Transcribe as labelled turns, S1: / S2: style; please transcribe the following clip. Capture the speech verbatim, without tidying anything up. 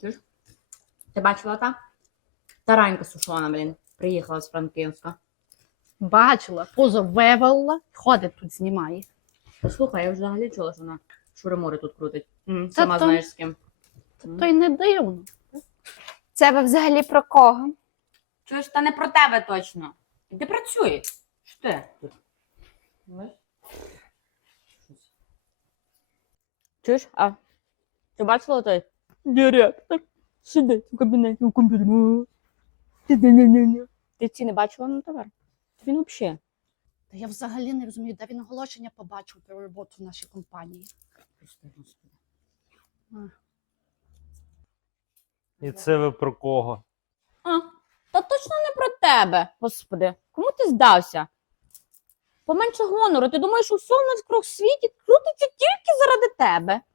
S1: Чуєш? Ти бачила та? Таранька сушона, блін. Приїхала з Франківська.
S2: Бачила, поза вивела, ходить тут знімає.
S1: Послухай, я вже взагалі чула, що вона шури-мури тут крутить. М, Сама
S2: то-
S1: знаєш з ким.
S2: То й не дивно.
S3: Це ви взагалі про кого?
S1: Чуєш, та не про тебе точно. Іди працюй. Що ти тут? Чуєш? А? Ти бачила той? Директор. Сидить у кабінеті у комп'ютері. Ти ці не бачила на товар? Він взагалі.
S2: Та я взагалі не розумію, де він оголошення побачив про роботу в нашій компанії.
S4: І це ви про кого?
S1: А, та точно не про тебе, господи. Кому ти здався? Поменше гонору. Ти думаєш, усе в нас круг світі крутиться тільки заради тебе?